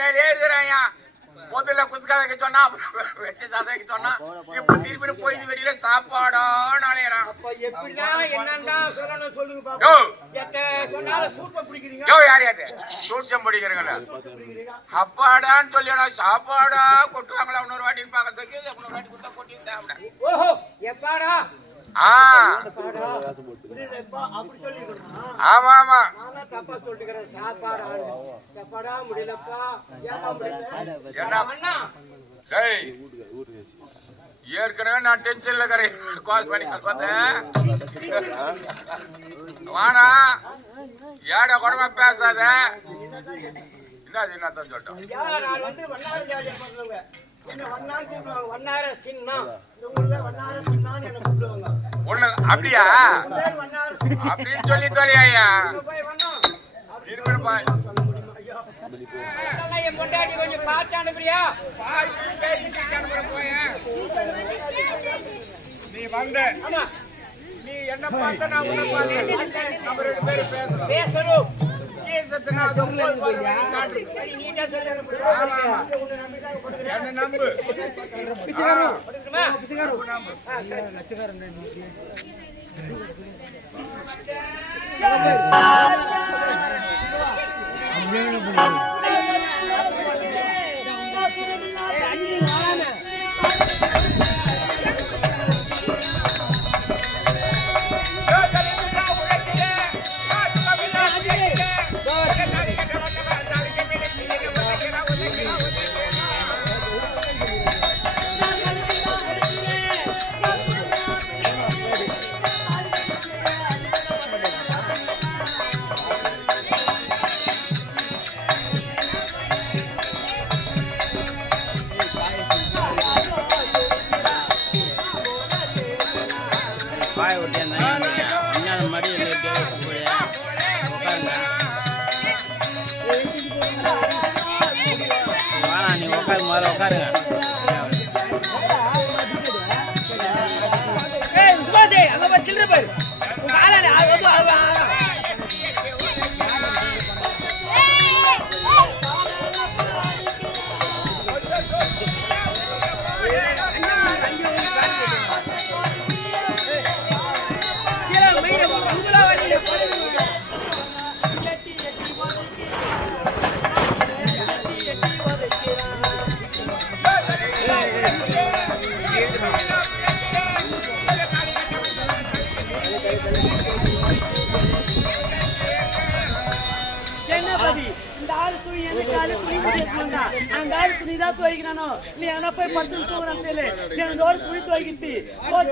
மேலே இருக்கிறாயா. முதல்ல குத்துக்கா வைக்க சொன்னா, வெட்டி சாதம் வைக்க சொன்னா, இப்ப திருப்பி போய் வெளியில சாப்பாடா நாளையறான். யாரையாது சூட்சம் பிடிக்கிறீங்களா? அப்பாடான்னு சொல்லி சாப்பாடா கொட்டுவாங்களா? இன்னொரு வாட்டின்னு பாக்கிறதுக்கு இன்னொரு வாட்டி குத்தா கொட்டி சாப்பிட. ஆமா ஆமா ஏற்கனவே நான் டென்ஷன்ல இருக்கிறேன். கால் பண்ணி பார்த்தேன் வானா ஏட குடமா பேசாத. என்னது என்னத்தான் சொல்லிட்டோம். அப்படியா அப்படின்னு சொல்லி தொலையா நீ வந்த நீ என்ன பார்த்த நான் உன்னை பார்த்தேன். நம்ம 2 பேரும் பேசணும். என்ன நம்பு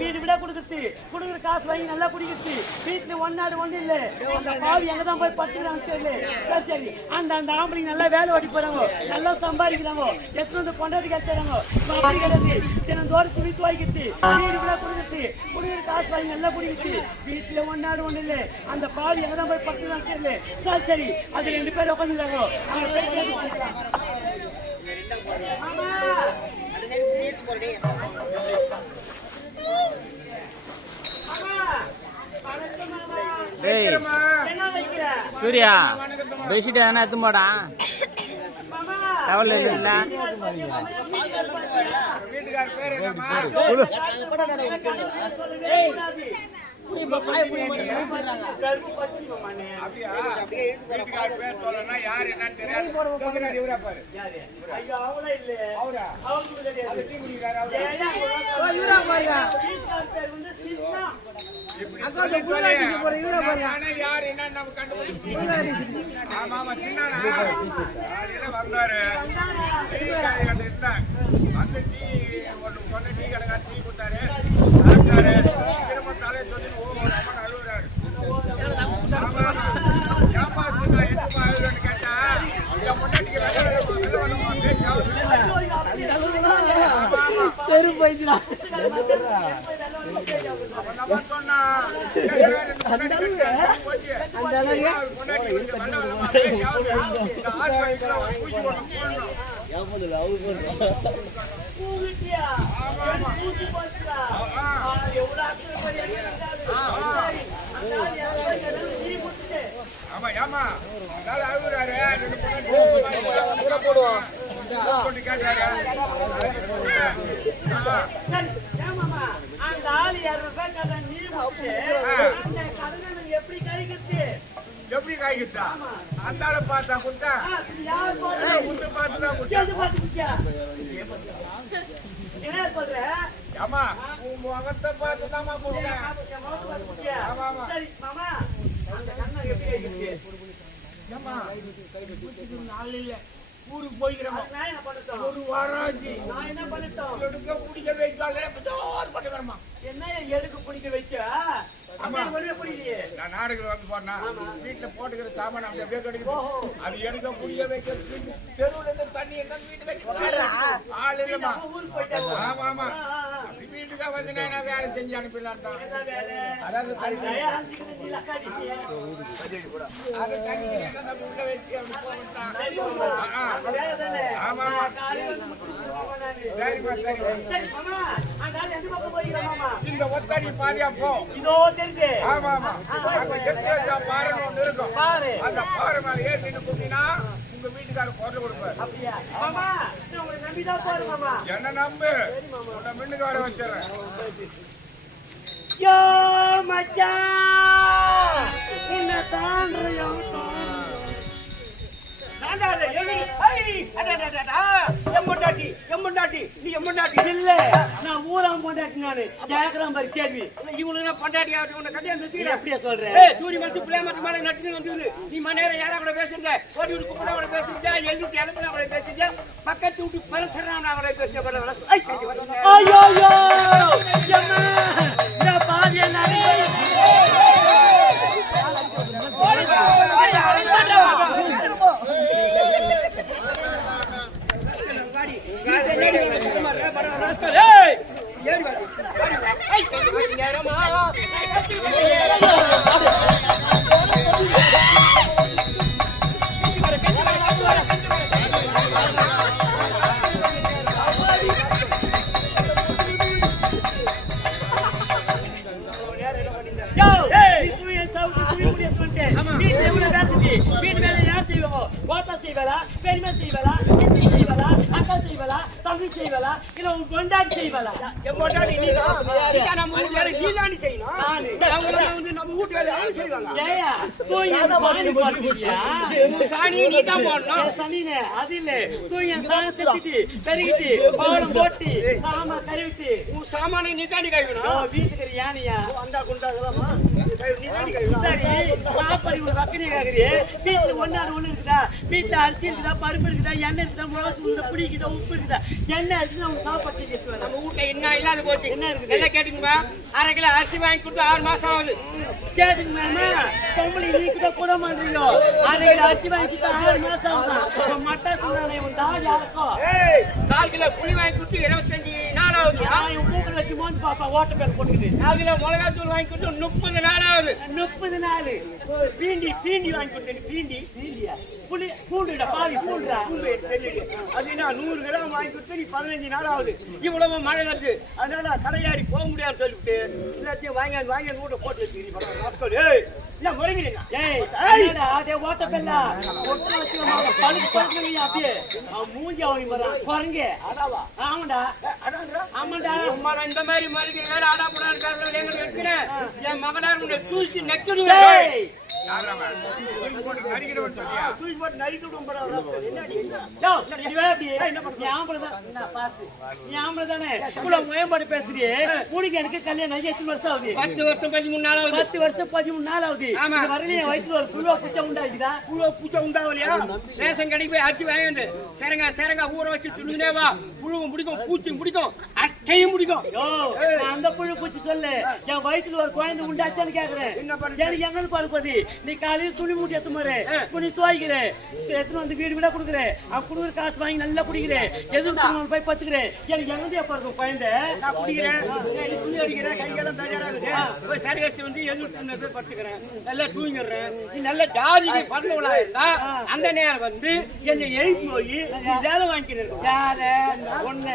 வீடு விட கொடுக்குறது குடுக்குற காசு வாங்கி நல்லா குடிக்கிறது. வீட்டுல ஒன்னாடு ஒண்ணு இல்ல. அந்த பாவி எங்கதான் போய் படுத்துக்கிறான்னு தெரியல. சரி சரி அந்த அந்த ஆம்பளைங்க நல்லா வேலை ஓடி போறாங்க, நல்லா சம்பாதிக்கிறாங்க, எத்தனை வந்து கொண்டாடி கட்டுறாங்க. அப்படி கிடையாது. தினந்தோறும் துணி துவைக்கிறது, வீடு விட கொடுக்குறது, குடுக்குற காசு வாங்கி நல்லா குடிக்கிறது. வீட்டுல ஒன்னாடு ஒண்ணு இல்ல. அந்த பாவி எங்கதான் போய் படுத்துக்கிறான்னு தெரியல. சரி சரி அது 2 பேரும் உட்காந்துருக்காங்க. சூர்யா பெட்ஷீட் எதனா எடுத்து போடா. டவல் இல்ல போடு சரி, ஏமாமா, அந்த ஆளு 200 ரூபாய் கடன் நீ கொடுத்து, அந்த கடனை எப்படி கழிக்கிறது? எப்படி காய்கிட்டா அந்த ஆளை பார்த்தா கொடுத்தா இது யார் போடுறது? உண்டு பார்த்துதான் கொடுத்தா எது பார்த்து குடிச்சா? என்ன சொல்ற? ஆமா உன் முகத்தை பார்த்துதாம்மா கொடுத்தேன். என் முகத்தை பார்த்து குடிச்சியா? ஆமா, ஆமா. சரி, மாமா, அந்த கண்ணை எப்படி கழிக்கிறது? ஏம்மா, நாள் இல்ல ஊருக்கு போய்க்கிறோம். அது நான் என்ன பண்ணட்டும்? ஒரு வாரம் ஆச்சு. நான் என்ன பண்ணட்டும்? எடுக்க பிடிக்க வைக்காத பண்ணுறமா. என்ன எடுக்க பிடிக்க வைக்க? ஆமா. ஒண்ணு புரியலையே. நான் நாடுகள் வந்து போனா வீட்டுல போட்டுக்கிற சாமான் அப்படி அப்படியே கிடைக்குது. அது எடுக்க புடிய வைக்கிறது தெருவுல இருந்து தண்ணி என்ன வீட்டு வைக்க ஆள் இல்லம்மா. நம்ம ஊருக்கு போயிட்டாங்க. ஆமா ஆமா அப்படி வீட்டுக்கா வந்து நான் வேலை செஞ்சு அனுப்பிடலாம் தான். என்ன வேலை? அதாவது தண்ணி தயா அந்திக்கு நீ லக்காடிட்டியா? அது தண்ணி என்ன நம்ம உள்ள வச்சு அப்படி போகணும். சரி, அந்த வேலை தானே? ஆமா ஆமா காலையில வந்து முடிச்சுட்டு போவேன் நானு. சரிம்மா சரிம்மா. சரி, மாமா, அந்த ஆள் எந்த பக்கம் போறீங்க மாமா? இந்த ஒத்தடி பாதியா போ. இதோ தெரிஞ்சு. ஆமா ஆமா அங்க எத்தனை பாறைன்னு ஒண்ணு இருக்கும். பாரு. அந்த பாறை மேல ஏறி நின்று குத்தினா உங்க வீட்டுக்காரர் குரல் கொடுப்பாரு. அப்படியா? மாமா, நான் உங்களை நம்பிதான் போறேன் மாமா. என்ன நம்பு உன்னை மின்னுக்கு வர வச்சிடறேன். யோ மச்சான், உன்னை தாண்டுறியா? தாண்டாத, எது? ஐ, அடடடடா, எம்மண்டாட்டி, எம்மண்டாட்டி, நீ எம்மண்டாட்டி இல்ல. நான் ஊராம் பொண்டாட்டி நானு. கேக்குறான் பாரு கேள்வி. இவனுக்கு பொண்டாட்டி உன்னை கல்யாணம் நீ வச்சுக்கிறேன். எப்படியா சொல்ற? சூரிய மரத்து பிள்ளை மரத்து மேல நட்டு வந்து நீ மணி யாரா கூட பேசுங்க ஓடி விட்டு கூட கூட பேசிட்டா எழுதி எழுப்புனா கூட பேசிட்டா பக்கத்து விட்டு பரசுறான் அவரை பேச ஐயோ ஐயோ எம்மா, இந்த பாவி என்ன சாமானை நீ தாண்டி கழுவணும் வீட்டுக்கு யானையா அந்த குண்டாகலாமா நீ தாண்டி வீட்டுல ஒன்னாரு ஒண்ணு இருக்குதா? வீட்டுல அரிசி இருக்குதா, பருப்பு இருக்குதா, எண்ணெய் இருக்குதா, மிளகாய் இருக்குதா, புளி இருக்குதா, உப்பு இருக்குதா? என்ன அரிசி அவங்க சாப்பாட்டு கேட்டு நம்ம வீட்டுல என்ன இல்லாத போச்சு என்ன இருக்குது? எல்லாம் கேட்டுக்குமா 1/2 கிலோ அரிசி வாங்கி கொடுத்து 6 மாசம் ஆகுது கேட்டுக்கு மேமா பொம்பளை நீக்குதா கூட மாட்டீங்க. 1/2 கிலோ அரிசி வாங்கி கொடுத்தா 6 மாசம் ஆகுதான். மட்டா சொன்னானே உண்டா யாருக்கும்? 4 கிலோ புளி வாங்கி கொடுத்து 25 நாள் ஆகுது இவன் மூக்கில் வச்சு மோந்து பாப்பா ஓட்ட பேர் போட்டுக்கிட்டு 4 கிலோ மிளகாய் தூள் வாங்கி கொடுத்து 30 நாள் ஆகுது 30 நாள். பீண்டி பீண்டி வாங்கி கொடுத்தேன். பீண்டி பீண்டியா புளி பூண்டுடா பாவி பூண்டுடா. அது என்ன 100 கிராம் வாங்கி கொடுத்து நீ 15 நாள் ஆகுது. இவ்வளவு மழை வருது அதனால கடையாடி போக முடியாது சொல்லிட்டு எல்லாத்தையும் வாங்கி வீட்டை போட்டு வச்சுக்கிறீங்க. இல்ல முறைகிறீங்க. அதே ஓட்ட பெல்லா ஒட்டு வச்சு பழுக்கு பழுக்கு அப்படியே மூஞ்சி அவனி மரம் குரங்க அதாவா? ஆமாண்டா ஆமாண்டா. இந்த மாதிரி மறுக்கு வேற ஆடா போடா இருக்காங்க எங்க வைக்கிறேன் என் மகனார் உன்னை தூசி நக்கிடுவேன். தூக்கி போட்டு நறுக்கி விடும் மேம்பாடு பேசுறியே. உனக்கு எனக்கு கல்யாணம் 8 வருஷம் ஆகுது. 10 வருஷம் 13 நாள் ஆகுது. 10 வருஷம் 13 நாள் ஆகுது. வரலையே வயிற்றுல ஒரு புழுவா பூச்சா உண்டாக்குதா? புழுவ பூச்சா உண்டாவலையா? ரேஷன் கடைக்கு போய் அரிசி வாங்கிட்டு சேரங்கா ஊற வச்சு துணினே வா. புழுவும் பிடிக்கும் பூச்சியும் பிடிக்கும் அட்டையும் பிடிக்கும். அந்த புழு பூச்சி சொல்லு. என் வயிற்றுல ஒரு குழந்தை உண்டாச்சான்னு கேக்குறேன். எனக்கு எங்கன்னு பருப்பது? நீ காலையில் துணி மூட்டி எத்து மாதிரி துணி துவைக்கிறேன், எத்தனை வந்து வீடு வீடா கொடுக்குறேன். அவன் கொடுக்குற காசு வாங்கி நல்லா குடிக்கிறேன். எதுவும் போய் பச்சுக்கிறேன். எனக்கு எங்கே பாருக்கும் குழந்தை? நான் குடிக்கிறேன், துணி அடிக்கிறேன், கையெல்லாம் தயாரா இருக்கு. போய் சரி கட்சி வந்து எதிர்த்து படுத்துக்கிறேன், நல்லா தூங்கிடுறேன். நீ நல்ல ஜாதிக்கு பண்ணவளா இருந்தா அந்த நேரம் வந்து என்னை எழுப்பி போய் வேலை வாங்கிக்கிறேன். யாரு ஒண்ணு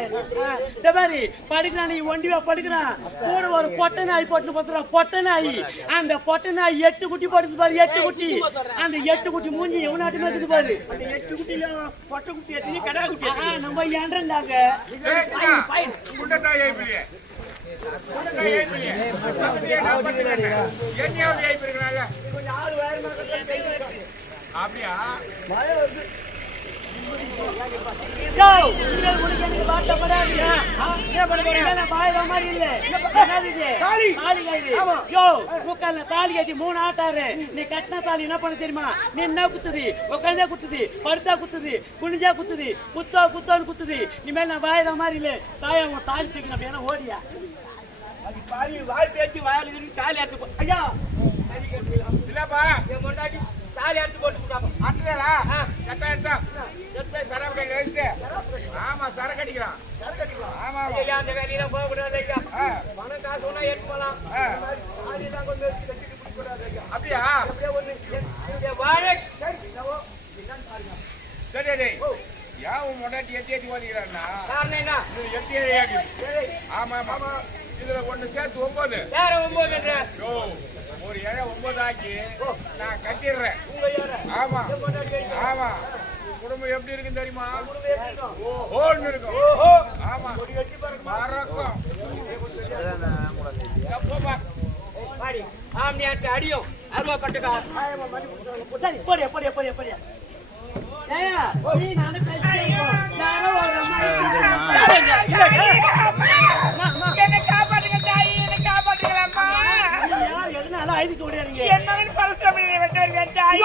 மாதிரி படுக்கிறான். நீ ஒண்டிவா படுக்கிறான். கூட ஒரு பொட்டை நாய் போட்டு பார்த்துறான். பொட்டை நாய். அந்த பொட்டை நாய் 8 குட்டி போடுது. பாரு 8 குட்டி. அந்த 8 குட்டி மூஞ்சி எவனாட்டுமே இருக்குது பாரு. அந்த 8 குட்டில பொட்டை குட்டி எத்தனை கடா குட்டி நம்ம ஏன்றண்டாங்க. குண்டத்தாய் ஐபிலியே குண்டத்தாய் ஐபிலியே நான் பண்ணிட்டேன். என்னையாவது ஐபிலிங்கனால கொஞ்சம் ஆறு வேற அப்படியா யோ நீங்க உங்களுக்கு எனக்கு வாட்ட படாதீங்க. என்ன பண்ண போறீங்க? நான் பாயற மாதிரி இல்ல. என்னது இது? தாலி கைது. யோ முக்கால தாலி கட்டி 3 ஆட்டாரு. நீ கட்டின தாலி என்ன பண்ண தெரியுமா? நீ என்ன குத்துது? உட்கார்ந்தா குத்துது, படுத்தா குத்துது, குனிஞ்சா குத்துது, குத்தோன்னு குத்துது. நீ மேல நான் பாயற மாதிரி இல்ல. தாயா உன் தாலி தூக்கி அப்படியே ஓடியா. அது பாரி வாய் பேச்சு வாயில தாலி எடுத்து ஐயா இல்லப்பா என் முன்னாடி தாலி எடுத்து போட்டு விட்டாங்க. அட்டலா கட்டா எடுத்து சரக்கு கையில வச்சிட்டு ஆமா சரக்கு அடிக்கிறான். ஆமா ஐயா அந்த வேலையில போக கூடாது ஐயா. பணம் காசு ஒண்ணா எடுத்து போலாம். தாலி தான் கொஞ்சம் கட்டிட்டு பிடிக்க கூடாது ஐயா. அப்படியா அப்படியே ஒண்ணு வாழை சரி என்னன்னு பாருங்க. சரி டேய் யா உன் முன்னாடி எட்டி ஓடிக்கிறான்னா காரணம் என்ன? இது எட்டி ஏடி. ஆமா ஆமா இதுல ஒண்ணு சேர்த்து 9. வேற 9 யோ ஒரு ஏழை 9 ஆக்கி நான் கட்டிடுறேன். உங்க யார ஆமா முன்னாடி ஆமா குடும்பம் எப்படி இருக்குன்னு தெரியுமா? ஓஹோன்னு இருக்கும். ஓஹோ ஆமா ஒரு வெட்டி பாருங்க மறக்கும் தப்பா பாடி ஆம்னியாட்ட அடியும் அருவா கட்டுக்கா சரி போடியா போடியா போடியா போடியா. ஏயா நீ நானே பேசிட்டே இருக்கோம். யாரோ ஒரு அம்மா என்ன காப்பாடுங்க தாயி என்ன காப்பாடுங்களம்மா எதனால ஐதுக்கு ஓடியாருங்க? என்ன பரசுராமனை வெட்டறீங்க தாயி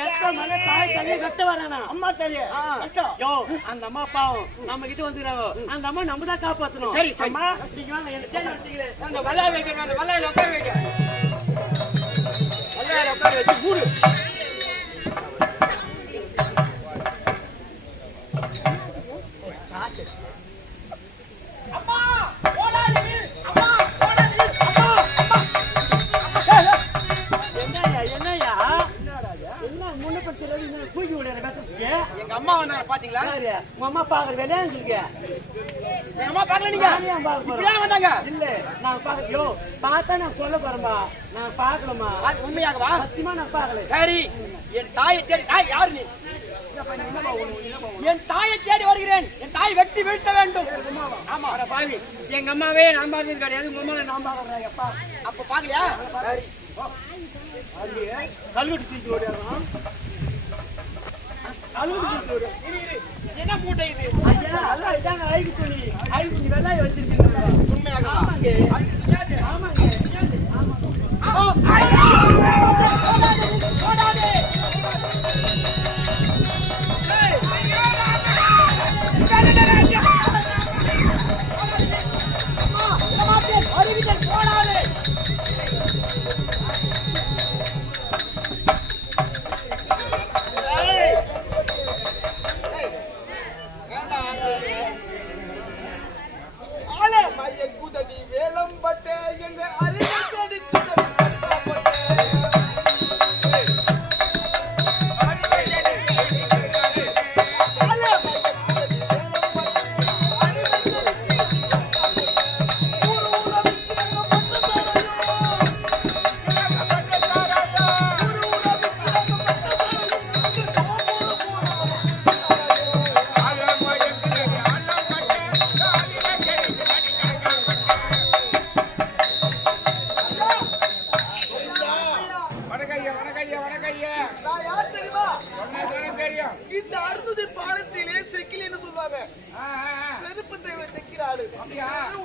பெத்த மக தாய் தலையை கட்ட வரானா? அம்மா தலையை யோ அந்த அம்மா பாவம் நம்ம கிட்ட வந்துறாங்க. அந்த அம்மா நம்ம தான் காப்பாத்தணும். சரி அம்மா நீங்க வாங்க என்ன தேடி வந்தீங்களே. அந்த வல்ல வைக்க அந்த வல்லையில உட்கார வைங்க. வல்லையில உட்கார வச்சு மூடு. அம்மா ஓடாதீங்க. அம்மா ஓடாதீங்க. அம்மா அம்மா என்னையா என்ன முன்ன பத்தி தூக்கி விடுற கட்டத்துக்கு எங்க அம்மா வந்தாங்க பாத்தீங்களா? உங்க அம்மா பாக்குற வேலையா இருக்கு. எங்க அம்மா பாக்கல நீங்க இப்படியே வந்தாங்க. இல்ல நான் பாக்கலையோ பார்த்தா நான் சொல்ல போறேன்பா. நான் பாக்கலமா உண்மையாகவா? சத்தியமா நான் பாக்கல. சரி என் தாயை தேடி தாய் யாரு நீ? என் தாயை தேடி வருகிறேன். என் தாய் வெட்டி வீழ்த்த வேண்டும். ஆமா பாவி எங்க அம்மாவே நான் பார்த்தது கிடையாது. உங்க அம்மா நான் பாக்குறேன். அப்பா அப்ப பாக்கலையா? சரி கல்வெட்டு தூக்கி ஓடியாராம். என்ன மூட்டை இது? ஐயா அதான் இதாங்க ஐக்கு துணி. ஐக்கு துணி வெள்ளாய வச்சிருக்கீங்க. உண்மையாகவா? ஆமாங்க ஆமாங்க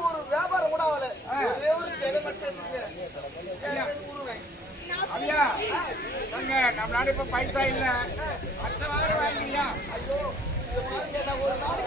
ஒரு வியாபாரம் கூட ஆகல. ஒரே ஒரு ஜெக மட்டும் அப்படியா நம்ம நாடு இப்ப பைசா இல்ல. அடுத்த வாரம் வாங்கியா? ஐயோ ஒரு நாளைக்கு